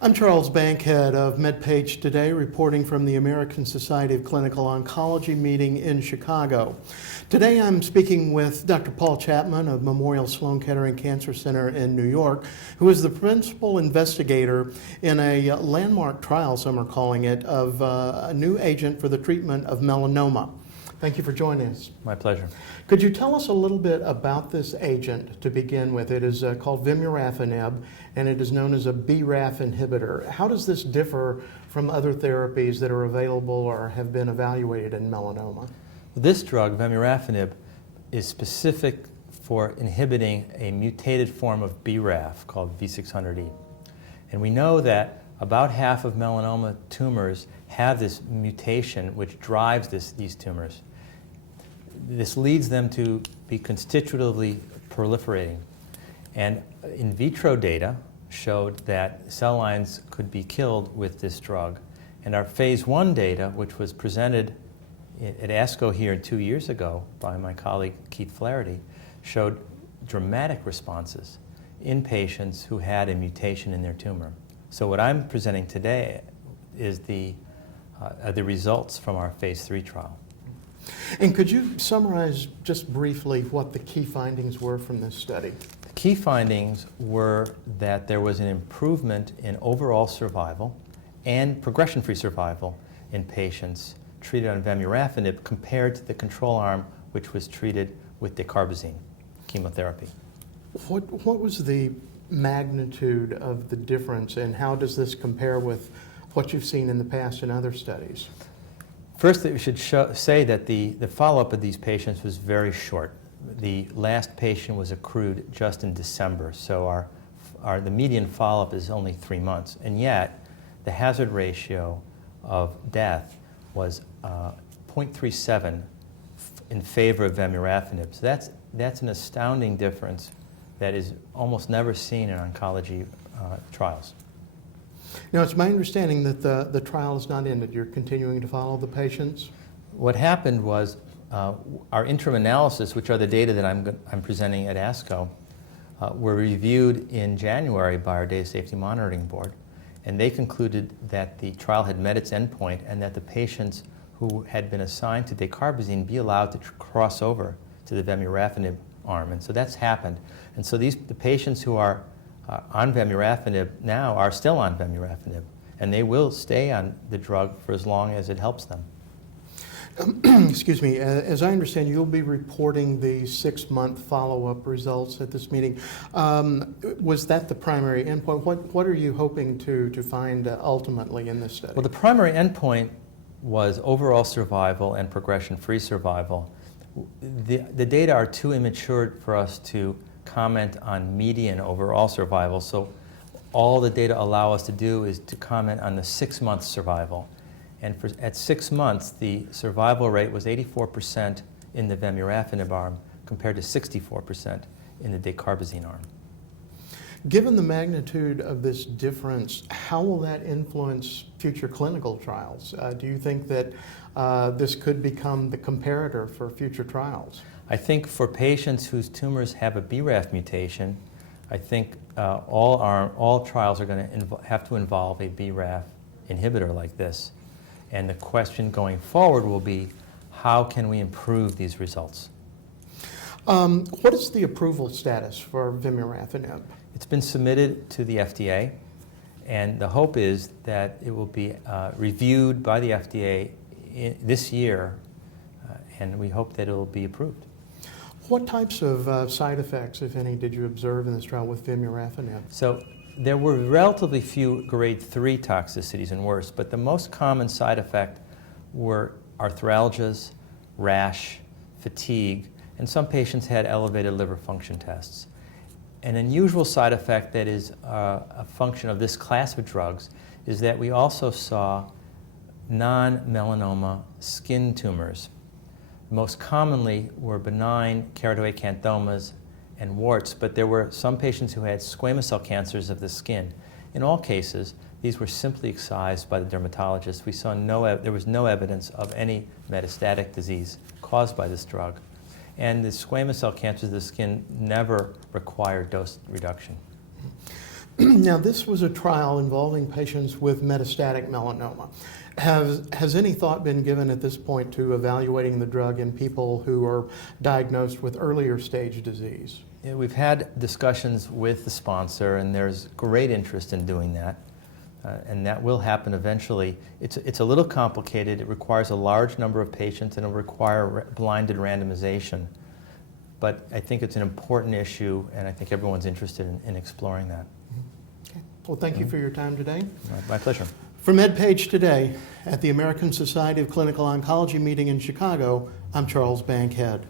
I'm Charles Bankhead of MedPage Today, reporting from the American Society of Clinical Oncology meeting in Chicago. Today I'm speaking with Dr. Paul Chapman of Memorial Sloan Kettering Cancer Center in New York, who is the principal investigator in a landmark trial, some are calling it, of a new agent for the treatment of melanoma. Thank you for joining us. My pleasure. Could you tell us a little bit about this agent to begin with? It is called Vemurafenib, and it is known as a BRAF inhibitor. How does this differ from other therapies that are available or have been evaluated in melanoma? This drug, Vemurafenib, is specific for inhibiting a mutated form of BRAF called V600E. And we know that about half of melanoma tumors have this mutation which drives these tumors. This leads them to be constitutively proliferating. And in vitro data showed that cell lines could be killed with this drug. And our phase 1 data, which was presented at ASCO here 2 years ago by my colleague Keith Flaherty, showed dramatic responses in patients who had a mutation in their tumor. So what I'm presenting today is the results from our phase 3 trial. And could you summarize just briefly what the key findings were from this study? The key findings were that there was an improvement in overall survival and progression-free survival in patients treated on Vemurafenib compared to the control arm, which was treated with dacarbazine chemotherapy. What was the magnitude of the difference, and how does this compare with what you've seen in the past in other studies? First, we should say that the follow-up of these patients was very short. The last patient was accrued just in December, so the median follow-up is only 3 months, and yet the hazard ratio of death was 0.37 in favor of Vemurafenib. So that's an astounding difference that is almost never seen in oncology trials. Now, it's my understanding that the trial is not ended. You're continuing to follow the patients? What happened was our interim analysis, which are the data that I'm presenting at ASCO, were reviewed in January by our Data Safety Monitoring Board, and they concluded that the trial had met its endpoint and that the patients who had been assigned to dacarbazine be allowed to cross over to the Vemurafenib arm, and so that's happened. And so the patients who are on Vemurafenib now are still on Vemurafenib, and they will stay on the drug for as long as it helps them. Excuse me. As I understand, you'll be reporting the 6-month follow-up results at this meeting. Was that the primary endpoint? What are you hoping to find ultimately in this study? Well, the primary endpoint was overall survival and progression-free survival. The data are too immature for us to comment on median overall survival, so all the data allow us to do is to comment on the 6-month survival. And at 6 months, the survival rate was 84% in the Vemurafenib arm compared to 64% in the dacarbazine arm. Given the magnitude of this difference, how will that influence future clinical trials? Do you think that this could become the comparator for future trials? I think for patients whose tumors have a BRAF mutation, I think all trials are going to have to involve a BRAF inhibitor like this. And the question going forward will be, how can we improve these results? What is the approval status for Vemurafenib? It's been submitted to the FDA, and the hope is that it will be reviewed by the FDA this year, and we hope that it will be approved. What types of side effects, if any, did you observe in this trial with Vemurafenib? So there were relatively few grade 3 toxicities and worse, but the most common side effect were arthralgias, rash, fatigue, and some patients had elevated liver function tests. An unusual side effect that is a function of this class of drugs is that we also saw non-melanoma skin tumors. Most commonly were benign keratoacanthomas and warts, but there were some patients who had squamous cell cancers of the skin. In all cases, these were simply excised by the dermatologist. We saw there was no evidence of any metastatic disease caused by this drug. And the squamous cell cancers of the skin never required dose reduction. Now, this was a trial involving patients with metastatic melanoma. Has any thought been given at this point to evaluating the drug in people who are diagnosed with earlier stage disease? Yeah, we've had discussions with the sponsor, and there's great interest in doing that. And that will happen eventually. It's a little complicated. It requires a large number of patients, and it will require blinded randomization. But I think it's an important issue, and I think everyone's interested in exploring that. Okay. Well, thank you for your time today. My pleasure. For MedPage Today, at the American Society of Clinical Oncology meeting in Chicago, I'm Charles Bankhead.